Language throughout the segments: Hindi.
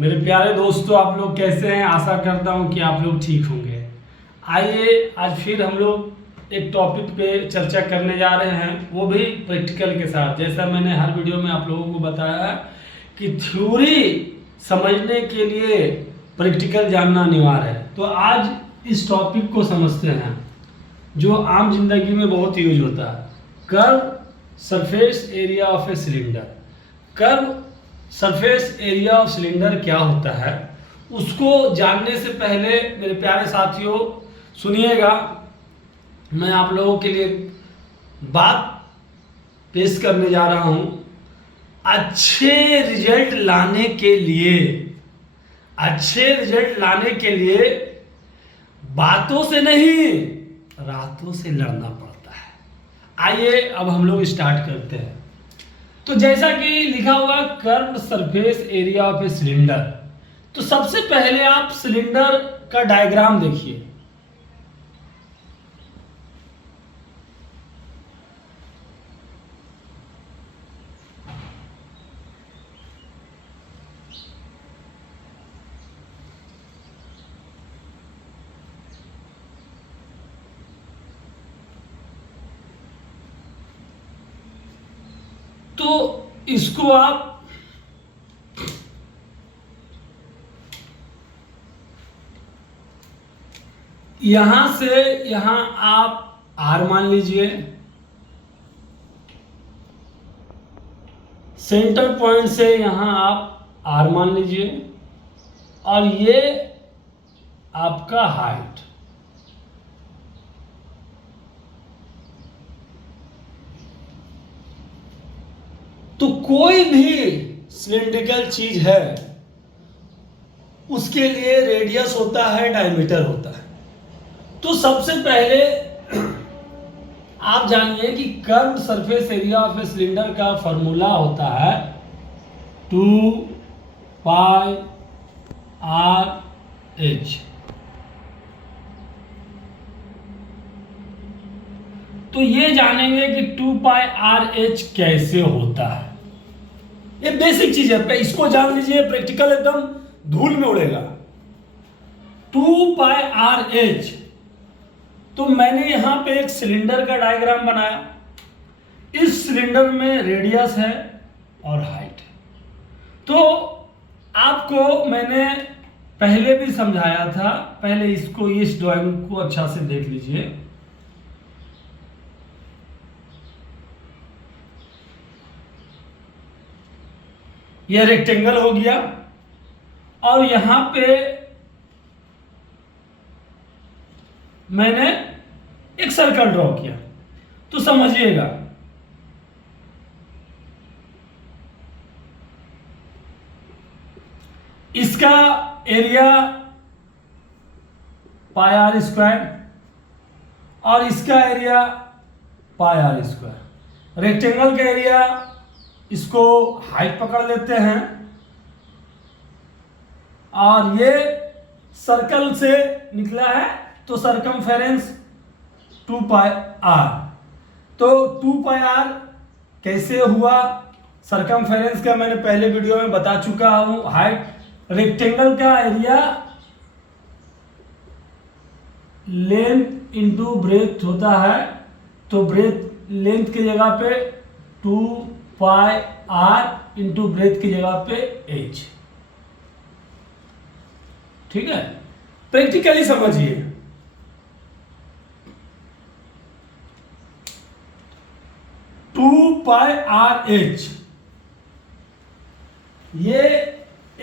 मेरे प्यारे दोस्तों, आप लोग कैसे हैं? आशा करता हूं कि आप लोग ठीक होंगे। आइए आज फिर हम लोग एक टॉपिक पे चर्चा करने जा रहे हैं, वो भी प्रैक्टिकल के साथ। जैसा मैंने हर वीडियो में आप लोगों को बताया है कि थ्योरी समझने के लिए प्रैक्टिकल जानना अनिवार्य है। तो आज इस टॉपिक को समझते हैं जो आम जिंदगी में बहुत यूज होता है, curve surface area of a cylinder. Curve surface area of cylinder क्या होता है, उसको जानने से पहले मेरे प्यारे साथियों सुनिएगा। मैं आप लोगों के लिए बात पेश करने जा रहा हूं। अच्छे रिजल्ट लाने के लिए बातों से नहीं, रातों से लड़ना पड़ता है। आइए अब हम लोग स्टार्ट करते हैं। तो जैसा कि लिखा हुआ curved surface area of a cylinder, तो सबसे पहले आप सिलेंडर का डायग्राम देखिए। तो इसको आप यहां से यहां आप आर मान लीजिए, सेंटर पॉइंट से यहां आप आर मान लीजिए, और ये आपका हाइट। तो कोई भी सिलिंड्रिकल चीज है उसके लिए रेडियस होता है, डायमीटर होता है। तो सबसे पहले आप जानिए कि curved surface area of a cylinder का फॉर्मूला होता है 2 पाई आर एच। तो ये जानेंगे कि 2 पाई आर एच कैसे होता है। ये बेसिक चीज है, इसको जान लीजिए, प्रैक्टिकल एकदम धूल में उड़ेगा। 2 पाई आर एच। तो मैंने यहां पे एक सिलेंडर का डायग्राम बनाया। इस सिलेंडर में रेडियस है और हाइट है। तो आपको मैंने पहले भी समझाया था, पहले इसको, इस ड्राइंग को अच्छा से देख लीजिए। यह रेक्टेंगल हो गया और यहां पे मैंने एक सर्कल ड्रॉ किया। तो समझिएगा, इसका एरिया पाई आर स्क्वायर और इसका area pi R square. Rectangle का एरिया, इसको हाइट पकड़ लेते हैं, और ये सर्कल से निकला है तो सरकमफेरेंस 2 पाई आर। तो 2 पाई आर कैसे हुआ, सरकमफेरेंस का मैंने पहले वीडियो में बता चुका हूं। हाइट, रेक्टेंगल का एरिया लेंथ इंटू ब्रेथ होता है, तो ब्रेथ लेंथ की जगह पे 2 पाई आर इंटू ब्रेथ की जगह पे एच। ठीक है, प्रैक्टिकली समझिए। टू पाई आर एच, ये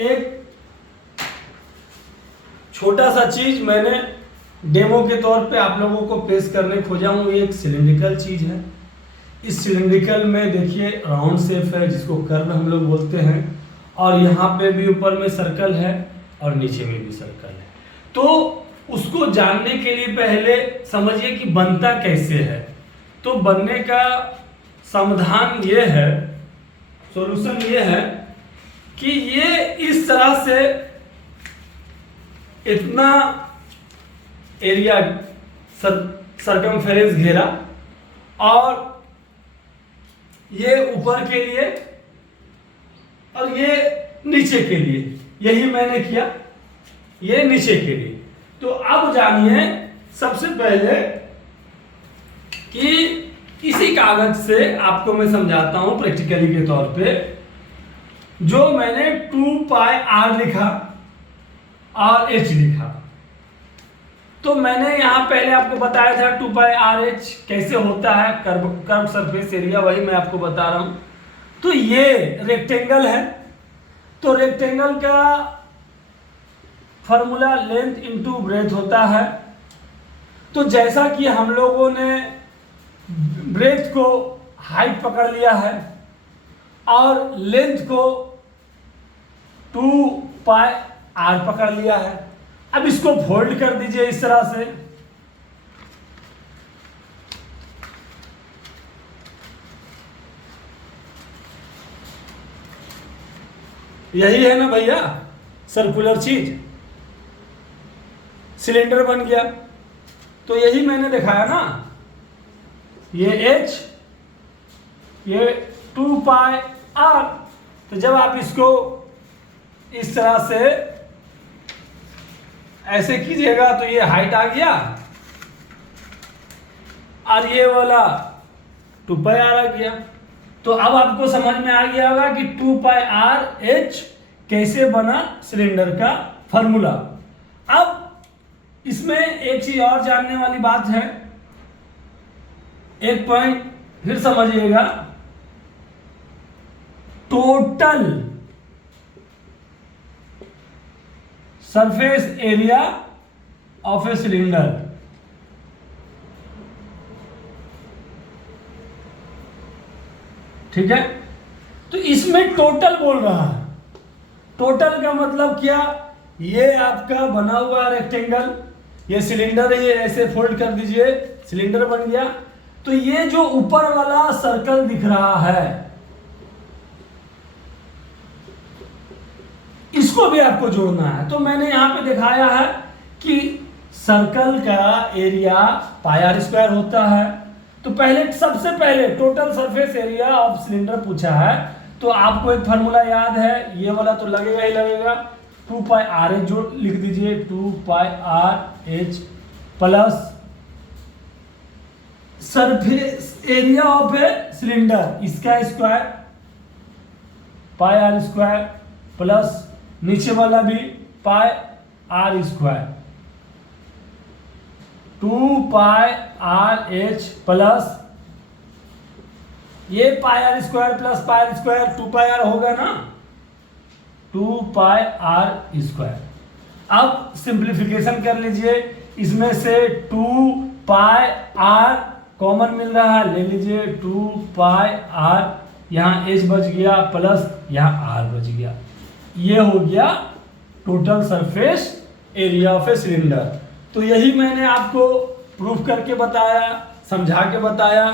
एक छोटा सा चीज मैंने डेमो के तौर पे आप लोगों को पेश करने खोजा हूं। ये एक सिलिंड्रिकल चीज है। इस सिलिंड्रिकल में देखिए राउंड शेप है, जिसको कर्व हम लोग बोलते हैं, और यहाँ पे भी ऊपर में सर्कल है और नीचे में भी सर्कल है। तो उसको जानने के लिए पहले समझिए कि बनता कैसे है। तो बनने का समाधान ये है, सॉल्यूशन ये है कि ये इस तरह से इतना एरिया सरकमफेरेंस घेरा, और ये ऊपर के लिए और ये नीचे के लिए, यही मैंने किया, ये नीचे के लिए। तो अब जानिए सबसे पहले कि इसी कागज से आपको मैं समझाता हूं प्रैक्टिकली के तौर पे। जो मैंने 2πr लिखा और h लिखा, तो मैंने यहां पहले आपको बताया था 2πrh कैसे होता है, कर्व सरफेस एरिया, वही मैं आपको बता रहा हूं। तो ये रेक्टेंगल है, तो रेक्टेंगल का फॉर्मूला लेंथ इनटू ब्रेथ होता है। तो जैसा कि हम लोगों ने ब्रेथ को हाइट पकड़ लिया है और लेंथ को 2πr पकड़ लिया है, अब इसको फोल्ड कर दीजिए इस तरह से। यही है ना भैया सर्कुलर चीज, सिलेंडर बन गया। तो यही मैंने दिखाया ना, ये h, ये 2πr। तो जब आप इसको इस तरह से ऐसे कीजिएगा तो ये हाइट आ गया और ये वाला 2πr आ गया। तो अब आपको समझ में आ गया होगा कि 2πrh कैसे बना सिलेंडर का फॉर्मूला। अब इसमें एक चीज और जानने वाली बात है, एक पॉइंट फिर समझिएगा। Total surface area of a cylinder, ठीक है। तो इसमें टोटल बोल रहा है। टोटल का मतलब क्या, ये आपका बना हुआ रेक्टेंगल, ये सिलेंडर है, ये ऐसे फोल्ड कर दीजिए, सिलेंडर बन गया। तो ये जो ऊपर वाला सर्कल दिख रहा है, इसको भी आपको जोड़ना है। तो मैंने यहां पे दिखाया है कि सर्कल का एरिया πr² होता है। तो पहले सबसे पहले total surface area of cylinder पूछा है, तो आपको एक फार्मूला याद है, ये वाला तो लगेगा ही लगेगा, 2πrh जो लिख दीजिए, 2πrh plus surface area of a cylinder, इसका स्क्वायर πr² प्लस नीचे वाला भी πr², 2πrh प्लस ये πr² प्लस πr², 2πr होगा ना, 2πr²। अब सिंप्लीफिकेशन कर लीजिए, इसमें से 2πr कॉमन मिल रहा है, ले लीजिए 2πr, यहाँ h बच गया प्लस यहाँ r बच गया। ये हो गया total surface area of a cylinder. तो यही मैंने आपको प्रूफ करके बताया, समझा के बताया।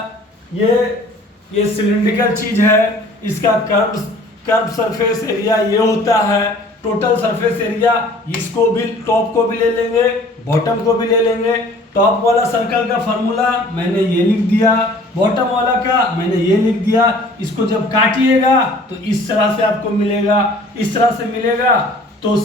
ये सिलिंड्रिकल चीज है, इसका कर्व सरफेस एरिया ये होता है। टोटल सरफेस एरिया, इसको भी, टॉप को भी ले लेंगे, बॉटम को भी ले लेंगे। टॉप वाला सर्कल का फॉर्मूला मैंने ये लिख दिया, बॉटम वाला का मैंने ये लिख दिया। इसको जब काटिएगा तो इस तरह से आपको मिलेगा, इस तरह से मिलेगा। तो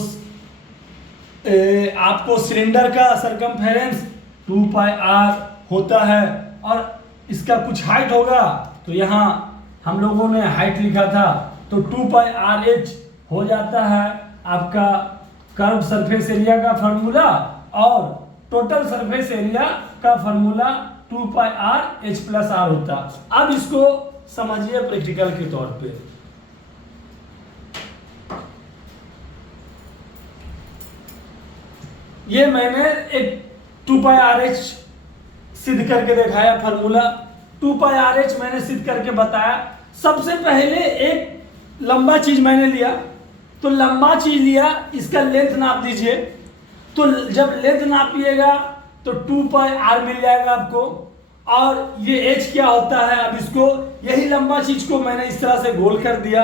आपको सिलेंडर का सरकमफेरेंस 2πr होता है और इसका कुछ हाइट होगा, तो यहाँ हम लोगों ने हाइट लिखा था, तो 2πrh हो जाता है आपका कर्व सरफेस एरिया का फॉर्मूला, और टोटल सरफेस एरिया का फॉर्मूला 2πrh प्लस r होता। अब इसको समझिए प्रैक्टिकल के तौर पे। ये मैंने एक 2πrh सिद्ध करके दिखाया फॉर्मूला, 2πrh मैंने सिद्ध करके बताया। सबसे पहले एक लंबा चीज मैंने लिया, तो लंबा चीज लिया, इसका लेंथ नाप दीजिए। तो जब लेंथ नापिएगा तो 2πr मिल जाएगा आपको, और ये h क्या होता है, अब इसको, यही लंबा चीज को मैंने इस तरह से गोल कर दिया,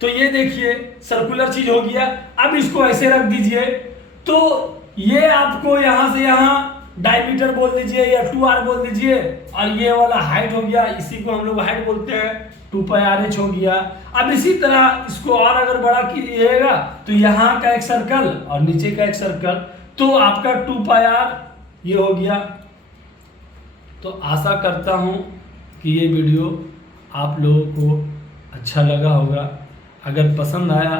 तो ये देखिए सर्कुलर चीज हो गया। अब इसको ऐसे रख दीजिए, तो ये आपको यहां से यहां डायमीटर बोल दीजिए या 2r बोल दीजिए, और ये वाला हाइट हो गया, इसी को हम लोग हाइट बोलते हैं, 2πRH हो गया। अब इसी तरह इसको और अगर बड़ा कीजिएगा तो यहाँ का एक सर्कल और नीचे का एक सर्कल, तो आपका 2πR ये हो गया। तो आशा करता हूँ कि ये वीडियो आप लोगों को अच्छा लगा होगा। अगर पसंद आया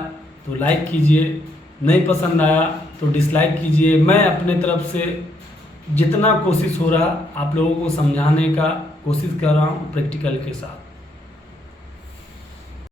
तो लाइक कीजिए, नहीं पसंद आया तो डिसलाइक कीजिए। मैं अपने तरफ से जितना कोशिश हो रहा आप लोगों को समझाने का कोशिश कर रहा हूँ प्रैक्टिकल के साथ।